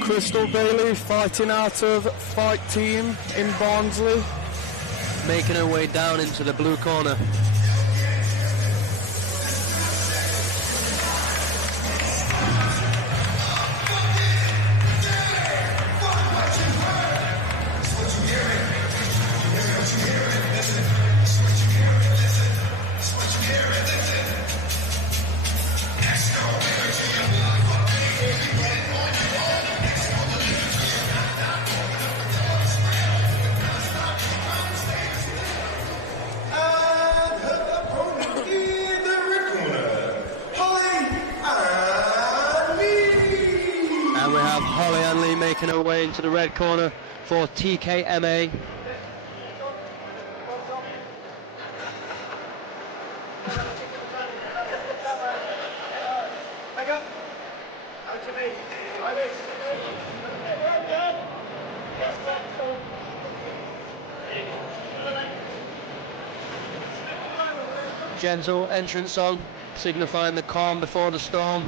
Crystal Bailey fighting out of Fight Team in Barnsley. Making her way down into the blue corner. Leigh making her way into the red corner for TKMA. Gentle entrance song, signifying the calm before the storm.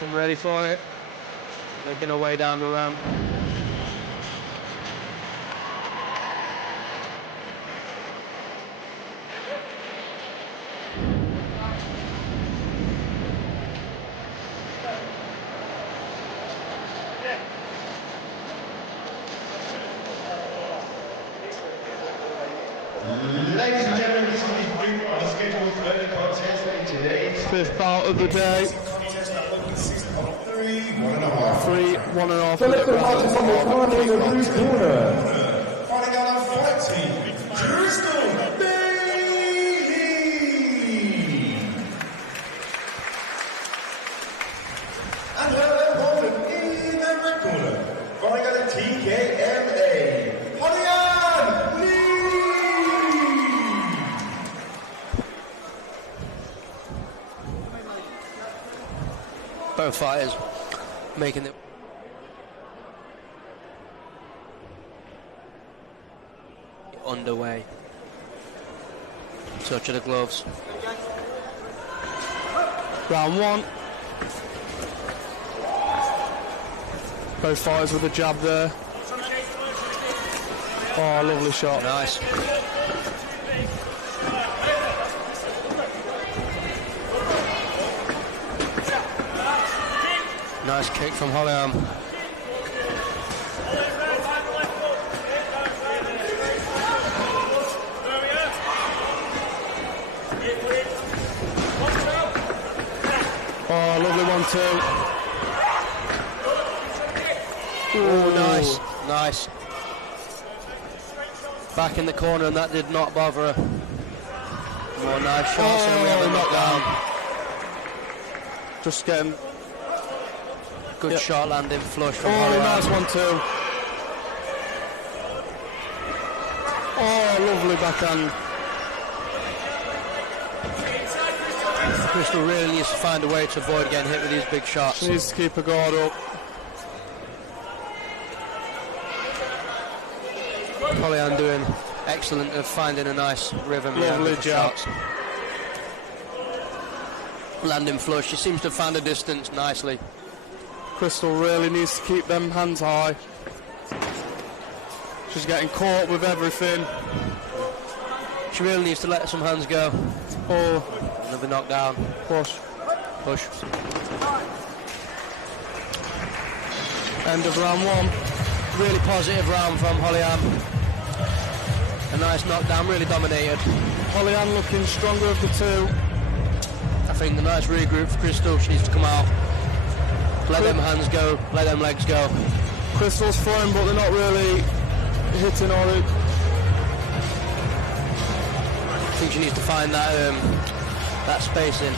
I'm ready for it. Making her way down the ramp. Ladies and gentlemen, this is the brief on the scheduled third contest for today's fifth bout of the day. contest that consists of 3 1.5. 3 1.5 Philip minute round. from the corner in the blue corner. Fighting out of Fight Team, Crystal Bailey. And her opponent in the red corner. Fighting out of TKMA, Leigh. Both fighters making it underway. Touch of the gloves. Round 1. Both fighters with a jab there. Oh, lovely shot. Nice. Nice kick from Leigh. Oh, lovely 1-2. Oh, nice, nice. Back in the corner, and that did not bother her. More nice shots, and we have a knockdown. Just getting. Good shot landing flush from Oh, Leigh. nice 1-2. Oh, lovely backhand. Crystal really needs to find a way to avoid getting hit with these big shots. She needs to keep her guard up. Leigh doing excellent at finding a nice rhythm. Lovely with the jab. shots. Landing flush. She seems to have found a distance nicely. Crystal really needs to keep them hands high. She's getting caught with everything. She really needs to let some hands go. Oh, Another knockdown. push. Push. End of round 1. Really positive round from Leigh. A nice knockdown, really dominated. Leigh looking stronger of the two. I think the nice regroup for Crystal. She needs to come out. Let them hands go, let them legs go. Crystal's throwing, but they're not really hitting on it. I think she needs to find that spacing.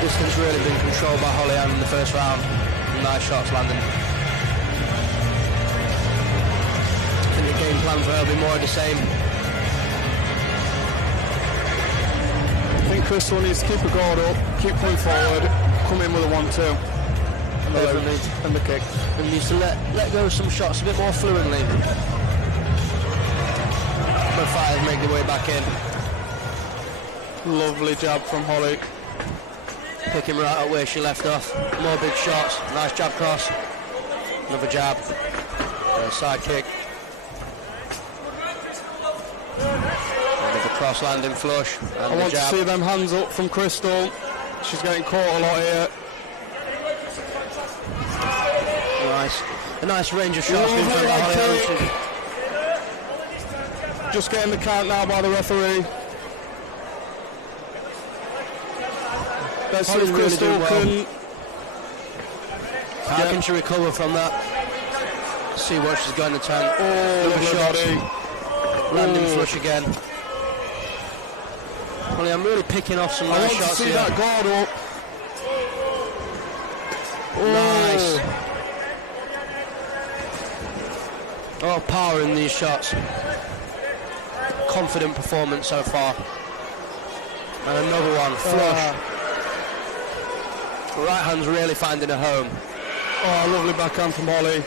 Distance really been controlled by Leigh in the first round. Nice shots landing. I think the the game plan for her will be more of the same. I think Crystal needs to keep her guard up, keep coming forward, come in with a 1-2. Definitely. And the kick. And needs to let go of some shots a bit more fluently. Both fighters make their way back in. Lovely jab from Holly. Picking right up where she left off. More big shots. Nice jab cross. Another jab. And a side kick. Another cross landing flush. And I want jab. to see them hands up from Crystal. She's getting caught a lot here. Nice. A nice range of shots in front of Holly. Just getting the count now by the referee. Let's see if Crystal can... How can she recover from that? See what she's going to tank. Oh, shot. Landing flush again. Holly, I'm really picking off some nice shots here. I want to see that guard up. Nice. A lot of power in these shots. Confident performance so far. And another one, flush. Right hand's really finding a home. Oh, lovely backhand from Holly.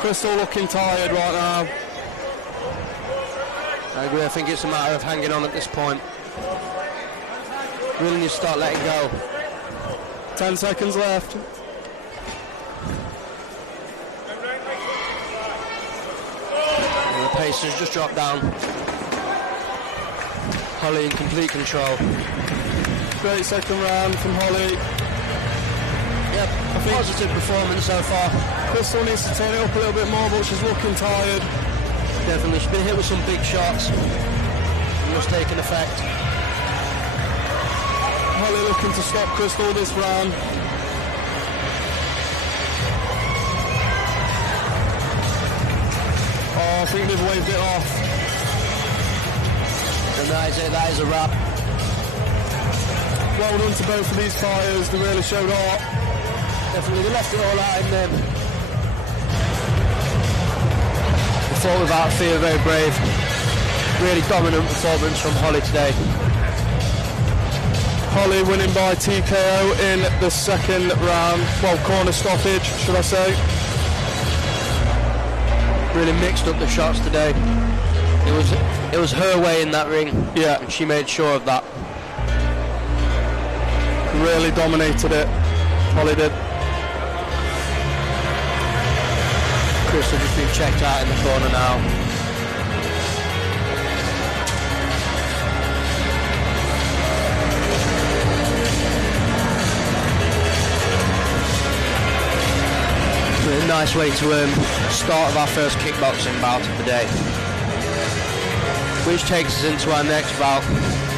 Crystal looking tired right now. I agree, I think it's a matter of hanging on at this point. Really need to start letting go. 10 seconds left. And the pace has just dropped down. Holly in complete control. Great second round from Holly. Yep, a positive performance so far. Crystal needs to turn it up a little bit more, but she's looking tired. Definitely, she's been hit with some big shots. It must take an effect. Holly looking to stop Crystal this round. Oh, I think they've waved it off. And that is it, that is a wrap. Well done to both of these fighters, they really showed heart. Definitely, they left it all out in them. They fought without fear, very brave. Really dominant performance from Holly today. Holly winning by TKO in the second round. Well, corner stoppage, should I say. Really mixed up the shots today. It was her way in that ring. Yeah. And she made sure of that. Really dominated it. Holly did. Crystal just been checked out in the corner now. A nice way to start of our first kickboxing bout of the day. Which takes us into our next bout.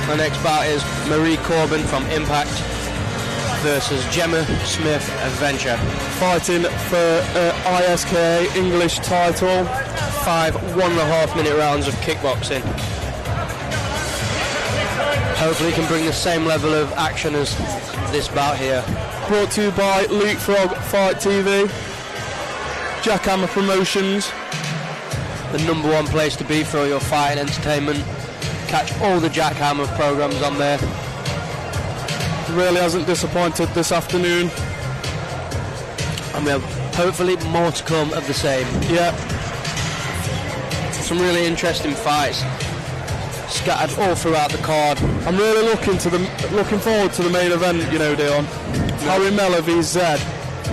Our next bout is Marie Corbin from Impact versus Gemma Smith Adventure. Fighting for ISKA English title. 5 1.5 minute rounds of kickboxing. Hopefully can bring the same level of action as this bout here. Brought to you by Leapfrog Fight TV. JackHammer Promotions. The #1 place to be for all your fighting entertainment. Catch all the JackHammer programs on there. Really hasn't disappointed this afternoon. And we have hopefully more to come of the same. Yeah. Some really interesting fights scattered all throughout the card. I'm really looking forward to the main event, you know, Dion. Harry Miller v Zed.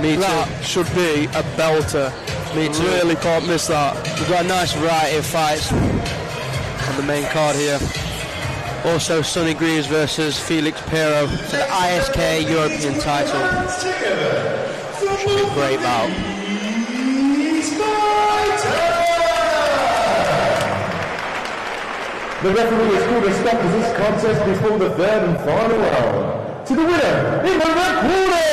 Me too. That should be a belter. Me too. Really can't miss that. We've got a nice variety of fights on the main card here. Also Sonny Greaves versus Felix Pero for the ISK European title. Should be a great bout. The referee has called a stop to this contest before the third and final round. To the winner, in the red corner,